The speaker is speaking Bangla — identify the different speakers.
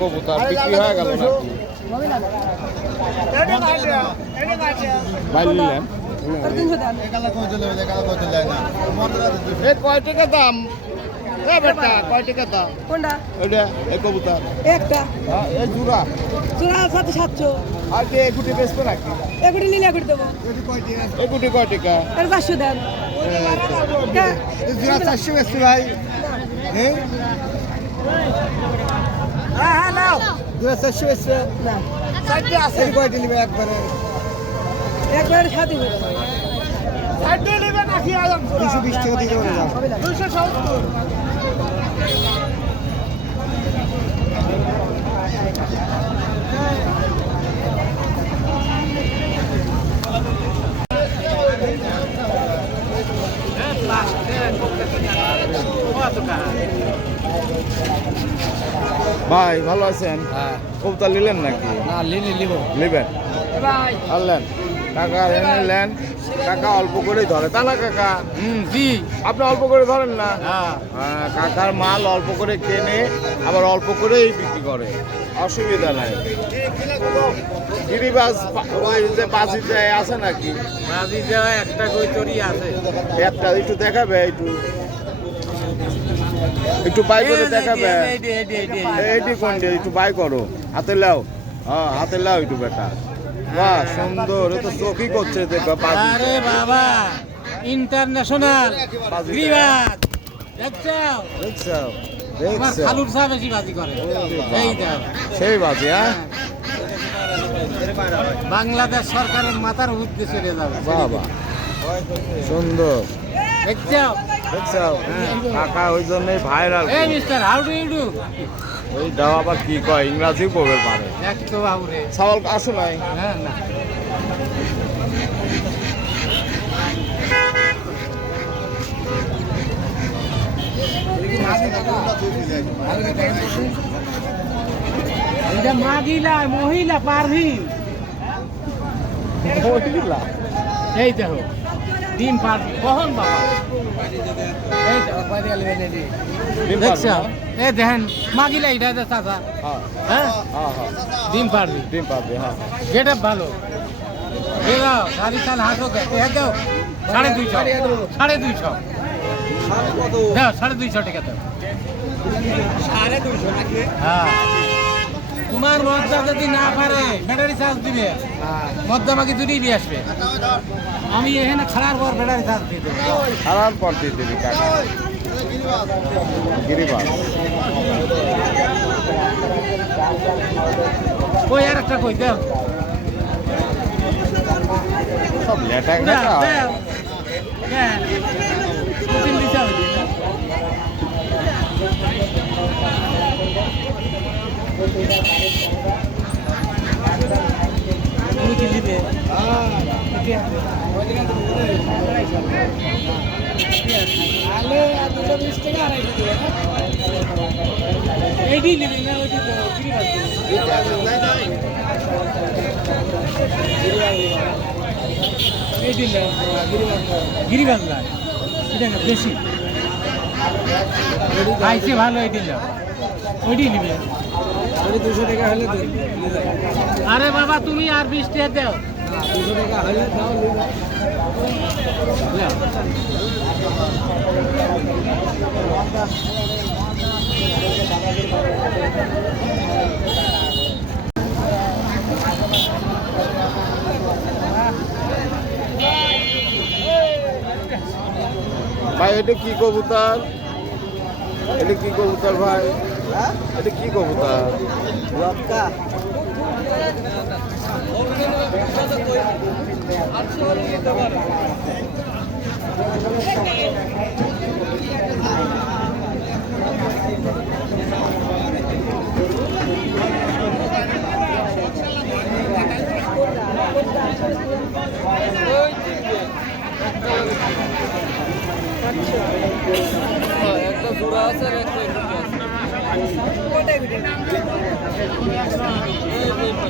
Speaker 1: কবুতর বিক্রি হয়ে গেল এ কয় টাকা দাম? এ বেটা দাম?
Speaker 2: কোনটা?
Speaker 1: এটা এই কবুতর।
Speaker 2: একটা।
Speaker 1: হ্যাঁ একুটি কয় টাকা?
Speaker 2: পাঁচশো
Speaker 1: চারশো ভাই।
Speaker 2: হ্যাঁ হ্যাঁ নাও
Speaker 1: জুড়া চারশো বেচছে
Speaker 2: না
Speaker 1: চারটে আছে। কয়টি নিবে একবারে?
Speaker 2: একবার সাথে।
Speaker 1: দুশো বিশ টাকা দিতে পারে যাও
Speaker 2: হবে না।
Speaker 1: ভাই ভালো আছেন?
Speaker 3: হ্যাঁ।
Speaker 1: কবুতর নিলেন নাকি?
Speaker 3: না লিনি লিব
Speaker 1: নেবেন? আনলেন। কাকা নিলেন। কাকা অল্প করেই ধরে। তা না কাকা?
Speaker 3: হুম জি।
Speaker 1: আপনি অল্প করে ধরেন না?
Speaker 3: হ্যাঁ
Speaker 1: হ্যাঁ, কাকার মাল অল্প করে কেনে আবার অল্প করেই বিক্রি করে। অসুবিধা নাই। গিরিবাজ ওই যে বাজিতে আছে নাকি?
Speaker 3: দেওয়া একটা কৈতরি আছে।
Speaker 1: একটা একটু দেখাবে একটু। একটু বাই করে দেখাবে। কোনটি একটু বাই করো। হাতে লাও হ্যাঁ হাতে লাও একটু বেটা। বাহ সুন্দর। তো চোখই করছে
Speaker 3: আরে বাবা ইন্টারন্যাশনাল দেখছ?
Speaker 1: দেখছ? দেখছ?
Speaker 3: খালুর সাহেব বেশি বাজি করে।
Speaker 1: সেই বাজি হ্যাঁ?
Speaker 3: বাংলাদেশ সরকারের মাথার উদ্দেশ্যে চলে যাবে।
Speaker 1: বাবা। সুন্দর।
Speaker 3: দেখছ?
Speaker 1: দেখছ? কাকা ওই জন্যই ভাইরাল
Speaker 3: এই mister how do you do
Speaker 1: ওই দাও আবার কি কয় ইংরাজিও করবে পারে। সওয়াল আসো নাই।
Speaker 3: হ্যাঁ না। এটা মাগিলা মহিলা পারভি।
Speaker 1: মহিলা?
Speaker 3: এই দেখো ডিম পারভি কখন বাবা। দেখছ?
Speaker 1: পারবে
Speaker 3: এই দেখেন মাগিলা এটা যে চাচা।
Speaker 1: হ্যাঁ।
Speaker 3: হ্যাঁ?
Speaker 1: হ্যাঁ হ্যাঁ।
Speaker 3: ডিম পারভি
Speaker 1: ডিম পারবে হ্যাঁ।
Speaker 3: গেট ভালো। এ দাও সাড়ে চাল হাঁটো এ সাড়ে দুইশো। সাড়ে দুইশো। দুইশো টাকা দাও।
Speaker 2: সাড়ে দুশো নাকি?
Speaker 3: হ্যাঁ। তোমার মদ্দা যদি না পারে ব্যাটারি চার্জ দিবে। মদ্দা আমাকে দুটোই দিয়ে আসবে। আমি এখানে খাড়ার পর ব্যাটারি চার্জ দিয়ে দেবো।
Speaker 1: হারার পর দিয়ে দিবি কাকা। গিরিবাজ
Speaker 3: কই আর একটা কই দাও
Speaker 1: সব লেটা
Speaker 3: হ্যাঁ তিন দিতে হবে তুমি কি দিবে এইটি নিবি না ওইটি তো ফ্রি এইটি না গিরিবাজ না এটা বেশি খাইছে ভালো এইটি না ওইটি নিবে।
Speaker 2: দুশো টাকা হলে
Speaker 3: আরে বাবা তুমি আর বিশ টাকা দাও।
Speaker 2: দুশো টাকা হলে দাও
Speaker 3: দাও।
Speaker 1: ভাই এটা কি কবুতর? এটা কি কবুতর ভাই? এটা কি কবুতর?
Speaker 2: লটকা
Speaker 3: একটা জোড়া আছে আর একটা
Speaker 2: কোনটা এগুলি?
Speaker 1: কত